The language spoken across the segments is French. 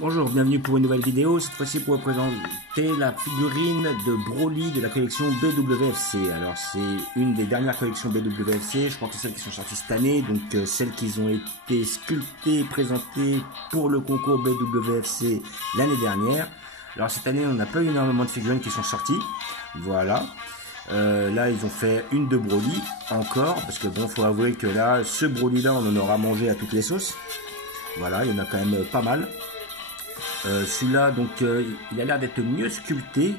Bonjour, bienvenue pour une nouvelle vidéo, cette fois-ci pour vous présenter la figurine de Broly de la collection BWFC. Alors c'est une des dernières collections BWFC, je crois que c'est celles qui sont sorties cette année, donc celles qui ont été sculptées, présentées pour le concours BWFC l'année dernière. Alors cette année on n'a pas eu énormément de figurines qui sont sorties, voilà. Là ils ont fait une de Broly encore, parce que bon, faut avouer que là, ce Broly là on en aura mangé à toutes les sauces. Voilà, il y en a quand même pas mal. Celui-là, donc, il a l'air d'être mieux sculpté.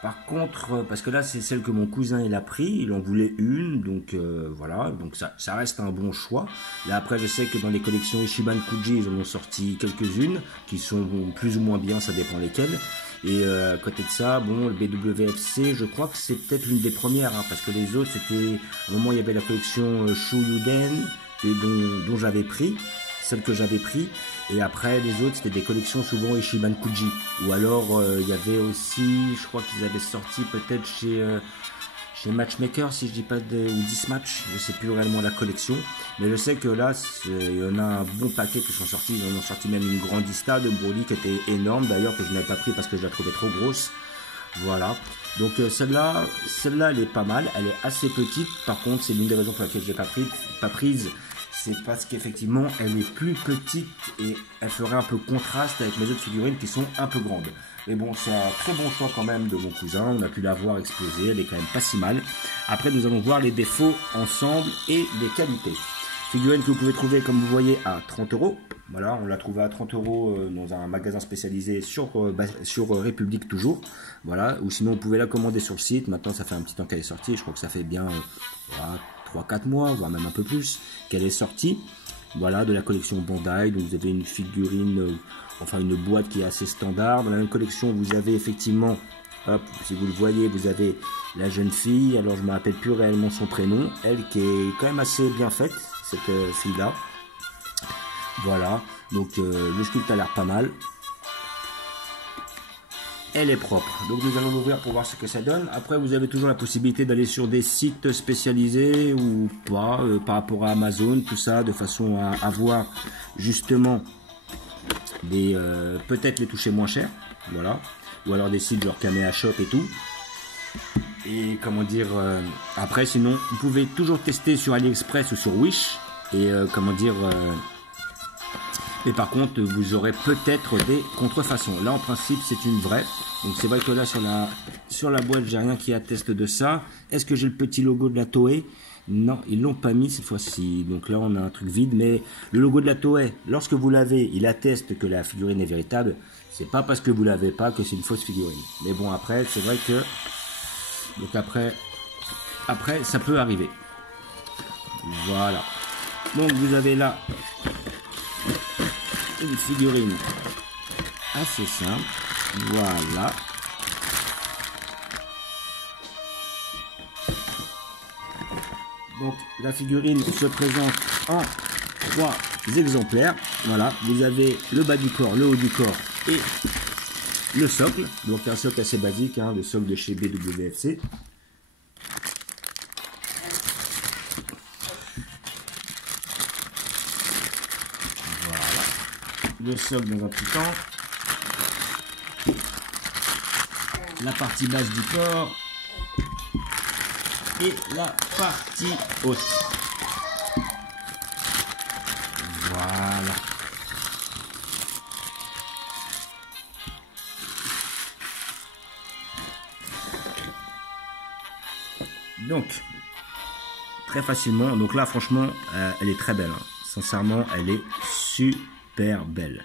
Par contre, parce que là, c'est celle que mon cousin il a pris, il en voulait une, donc voilà, donc ça reste un bon choix. Là après, je sais que dans les collections Ichiban Kuji, ils en ont sorti quelques-unes qui sont plus ou moins bien, ça dépend lesquelles. Et à côté de ça, bon, le BWFC, je crois que c'est peut-être l'une des premières, hein, parce que les autres, c'était, à un moment, il y avait la collection Shuyuden, dont j'avais pris. Celle que j'avais pris, et après les autres c'était des collections souvent Ichiban Kuji, ou alors il y avait aussi, je crois qu'ils avaient sorti peut-être chez Matchmaker, si je dis pas ou 10 Match, je sais plus réellement la collection, mais je sais que là il y en a un bon paquet qui sont sortis. Ils en ont sorti même une grandista de Broly qui était énorme d'ailleurs, que je n'avais pas pris parce que je la trouvais trop grosse. Voilà, donc celle-là elle est pas mal, elle est assez petite. Par contre, c'est l'une des raisons pour laquelle je l'ai pas prise, c'est parce qu'effectivement elle est plus petite et elle ferait un peu contraste avec mes autres figurines qui sont un peu grandes. Mais bon, c'est un très bon choix quand même de mon cousin, on a pu la voir exposer, elle est quand même pas si mal. Après nous allons voir les défauts ensemble et les qualités. Figurine que vous pouvez trouver, comme vous voyez, à 30 €. Voilà, on l'a trouvé à 30 € dans un magasin spécialisé sur République toujours. Voilà, ou sinon vous pouvez la commander sur le site. Maintenant ça fait un petit temps qu'elle est sortie, je crois que ça fait bien 3-4 mois, voire même un peu plus, qu'elle est sortie. Voilà, de la collection Bandai. Donc vous avez une figurine, enfin une boîte qui est assez standard. Dans la même collection, vous avez effectivement, hop, si vous le voyez, vous avez la jeune fille. Alors je ne me rappelle plus réellement son prénom. Elle qui est quand même assez bien faite, cette fille-là. Voilà, donc le sculpte a l'air pas mal. Elle est propre, donc nous allons l'ouvrir pour voir ce que ça donne. Après vous avez toujours la possibilité d'aller sur des sites spécialisés ou pas, par rapport à Amazon, tout ça, de façon à avoir justement des peut-être les toucher moins cher, voilà, ou alors des sites genre Kamea Shop et tout. Et comment dire, après sinon vous pouvez toujours tester sur AliExpress ou sur Wish, et comment dire, mais par contre vous aurez peut-être des contrefaçons. Là en principe c'est une vraie, donc c'est vrai que là sur la boîte j'ai rien qui atteste de ça. Est-ce que j'ai le petit logo de la Toei? Non, ils l'ont pas mis cette fois-ci, donc là on a un truc vide. Mais le logo de la Toei, lorsque vous l'avez, il atteste que la figurine est véritable. C'est pas parce que vous l'avez pas que c'est une fausse figurine. Mais bon, après c'est vrai que, donc après ça peut arriver. Voilà, donc vous avez là une figurine assez simple, voilà. Donc la figurine se présente en 3 exemplaires. Voilà, vous avez le bas du corps, le haut du corps et le socle. Donc un socle assez basique, hein, le socle de chez BWFC. Le socle dans un petit temps, la partie basse du corps et la partie haute. Voilà. Donc, très facilement, donc là franchement, elle est très belle, hein. Sincèrement, elle est super belle.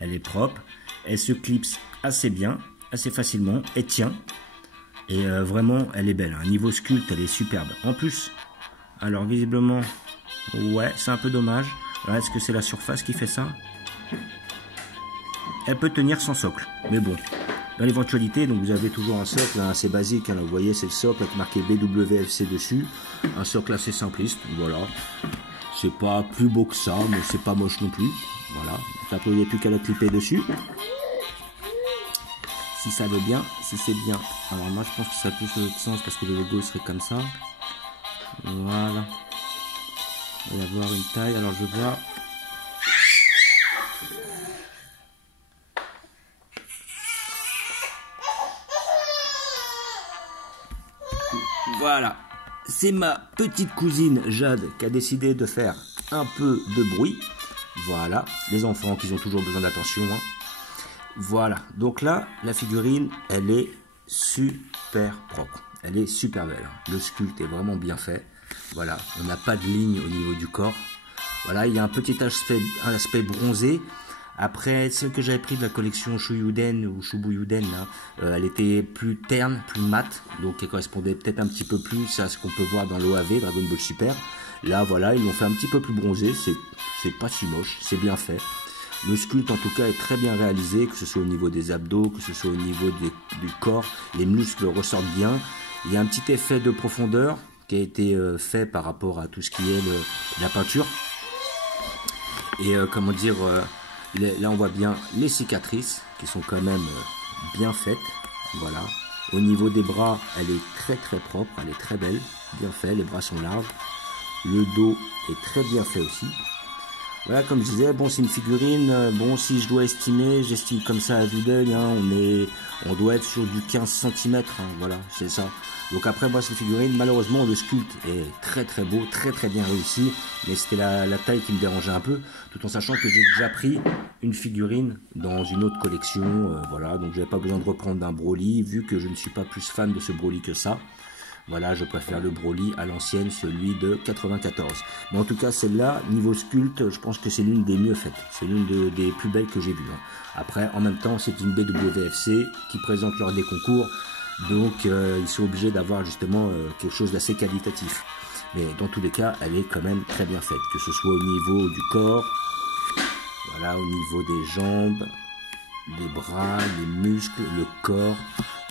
Elle est propre, elle se clipse assez bien, assez facilement, elle tient. Et vraiment, elle est belle. Niveau sculpte, elle est superbe. En plus, alors visiblement, ouais, c'est un peu dommage. Est-ce que c'est la surface qui fait ça? Elle peut tenir sans socle. Mais bon, dans l'éventualité, donc vous avez toujours un socle hein, assez basique. Hein, vous voyez, c'est le socle avec marqué BWFC dessus. Un socle assez simpliste. Voilà. C'est pas plus beau que ça, mais c'est pas moche non plus. Voilà. Après, il n'y a plus qu'à la clipper dessus. Si ça veut bien, si c'est bien. Alors moi je pense que ça pousse dans l'autre sens parce que le logo serait comme ça. Voilà. Il va y avoir une taille. Alors je vois. Voilà. C'est ma petite cousine Jade qui a décidé de faire un peu de bruit. Voilà. Les enfants qui ont toujours besoin d'attention. Hein. Voilà. Donc là, la figurine, elle est super propre. Elle est super belle. Le sculpte est vraiment bien fait. Voilà. On n'a pas de ligne au niveau du corps. Voilà. Il y a un petit aspect bronzé. Après, celle que j'avais pris de la collection Shuyuden ou Shubuyuden, elle était plus terne, plus mate, donc elle correspondait peut-être un petit peu plus à ce qu'on peut voir dans l'OAV, Dragon Ball Super. Là, voilà, ils l'ont fait un petit peu plus bronzé, c'est pas si moche, c'est bien fait. Le sculpte, en tout cas, est très bien réalisé, que ce soit au niveau des abdos, que ce soit au niveau du corps, les muscles ressortent bien. Il y a un petit effet de profondeur qui a été fait par rapport à tout ce qui est la peinture. Et comment dire... là, on voit bien les cicatrices qui sont quand même bien faites. Voilà. Au niveau des bras, elle est très très propre, elle est très belle, bien fait. Les bras sont larges. Le dos est très bien fait aussi. Voilà, comme je disais, bon, c'est une figurine. Bon, si je dois estimer, j'estime comme ça à vue d'œil. Hein, on doit être sur du 15 cm. Hein, voilà, c'est ça. Donc après, moi, cette figurine, malheureusement, le sculpte est très très beau, très très bien réussi. Mais c'était la taille qui me dérangeait un peu, tout en sachant que j'ai déjà pris une figurine dans une autre collection. Voilà, donc j'avais pas besoin de reprendre un Broly, vu que je ne suis pas plus fan de ce Broly que ça. Voilà, je préfère le Broly à l'ancienne, celui de 94. Mais en tout cas, celle-là, niveau sculpte, je pense que c'est l'une des mieux faites. C'est l'une des plus belles que j'ai vues. Hein. Après, en même temps, c'est une BWFC qui présente lors des concours. Donc, ils sont obligés d'avoir justement quelque chose d'assez qualitatif. Mais dans tous les cas, elle est quand même très bien faite. Que ce soit au niveau du corps, voilà, au niveau des jambes, des bras, les muscles, le corps.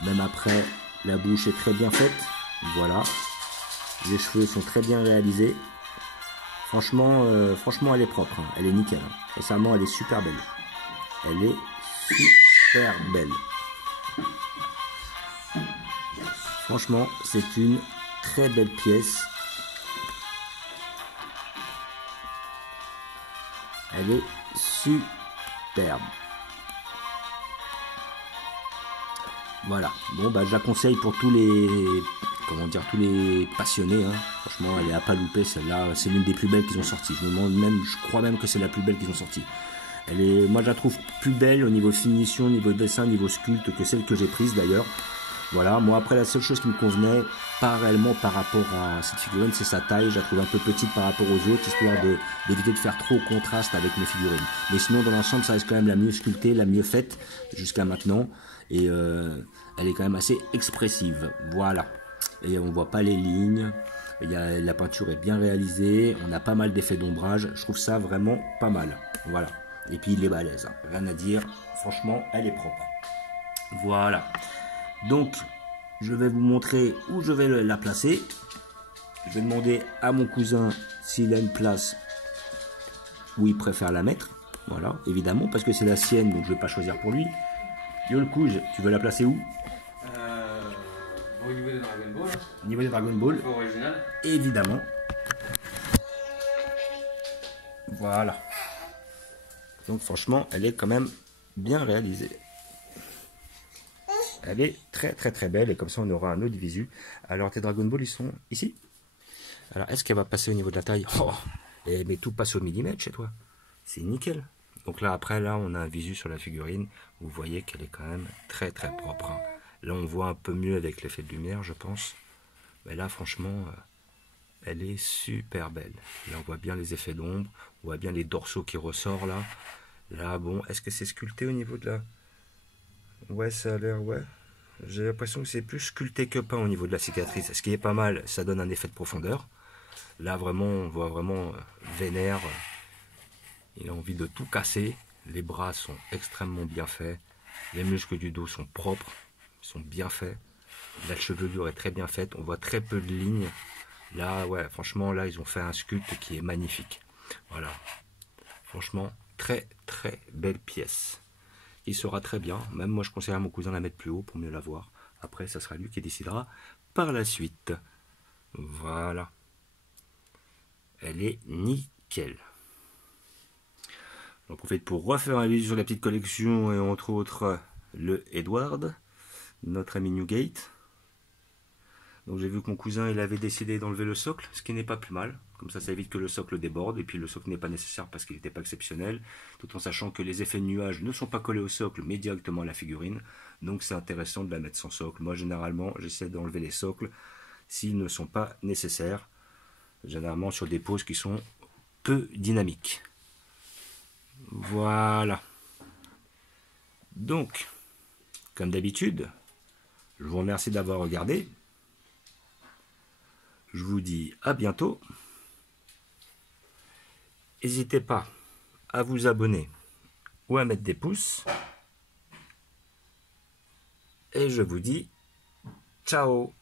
Même après, la bouche est très bien faite. Voilà, les cheveux sont très bien réalisés. Franchement, elle est propre, hein. Elle est nickel. Hein. Sincèrement, elle est super belle. Elle est super belle. Franchement, c'est une très belle pièce. Elle est superbe. Voilà. Bon, bah, je la conseille pour tous les passionnés. Hein. Franchement, elle est à pas louper. Celle-là, c'est l'une des plus belles qu'ils ont sorties. Je crois même que c'est la plus belle qu'ils ont sortie. Moi, je la trouve plus belle au niveau finition, au niveau dessin, au niveau sculpte que celle que j'ai prise d'ailleurs. Voilà. Moi, après, la seule chose qui me convenait, pas réellement par rapport à cette figurine, c'est sa taille. Je la trouve un peu petite par rapport aux autres, histoire d'éviter de faire trop contraste avec mes figurines. Mais sinon, dans l'ensemble, ça reste quand même la mieux sculptée, la mieux faite jusqu'à maintenant. Et elle est quand même assez expressive. Voilà. Et on voit pas les lignes. La peinture est bien réalisée. On a pas mal d'effets d'ombrage. Je trouve ça vraiment pas mal. Voilà. Et puis il est balèze. Hein. Rien à dire. Franchement, elle est propre. Voilà. Donc, je vais vous montrer où je vais la placer. Je vais demander à mon cousin s'il a une place où il préfère la mettre. Voilà, évidemment, parce que c'est la sienne, donc je ne vais pas choisir pour lui. Yo le couge, tu veux la placer où? Au niveau des Dragon Ball. Au niveau des Dragon Ball. Original. Évidemment. Voilà. Donc franchement, elle est quand même bien réalisée. Elle est très très très belle et comme ça on aura un autre visu. Alors tes Dragon Ball ils sont ici. Alors est-ce qu'elle va passer au niveau de la taille? Mais tout passe au millimètre chez toi. C'est nickel. Donc là après là on a un visu sur la figurine. Vous voyez qu'elle est quand même très très propre. Hein. Là on voit un peu mieux avec l'effet de lumière je pense. Mais là franchement elle est super belle. Là on voit bien les effets d'ombre. On voit bien les dorsaux qui ressortent là. Là bon est-ce que c'est sculpté au niveau de la... Ouais, ça a l'air, ouais. J'ai l'impression que c'est plus sculpté que peint au niveau de la cicatrice. Ce qui est pas mal, ça donne un effet de profondeur. Là, vraiment, on voit vraiment vénère. Il a envie de tout casser. Les bras sont extrêmement bien faits. Les muscles du dos sont propres, sont bien faits. La chevelure est très bien faite. On voit très peu de lignes. Là, ouais, franchement, là, ils ont fait un sculpte qui est magnifique. Voilà. Franchement, très, très belle pièce. Il sera très bien. Même moi, je conseille à mon cousin de la mettre plus haut pour mieux la voir. Après, ça sera lui qui décidera par la suite. Voilà. Elle est nickel. J'en profite pour refaire un vidéo sur la petite collection et entre autres le Edward, notre ami Newgate. Donc j'ai vu que mon cousin il avait décidé d'enlever le socle, ce qui n'est pas plus mal. Comme ça évite que le socle déborde, et puis le socle n'est pas nécessaire parce qu'il n'était pas exceptionnel, tout en sachant que les effets de nuages ne sont pas collés au socle, mais directement à la figurine. Donc c'est intéressant de la mettre sans socle. Moi généralement j'essaie d'enlever les socles s'ils ne sont pas nécessaires, généralement sur des poses qui sont peu dynamiques. Voilà. Donc, comme d'habitude, je vous remercie d'avoir regardé. Je vous dis à bientôt. N'hésitez pas à vous abonner ou à mettre des pouces. Et je vous dis ciao.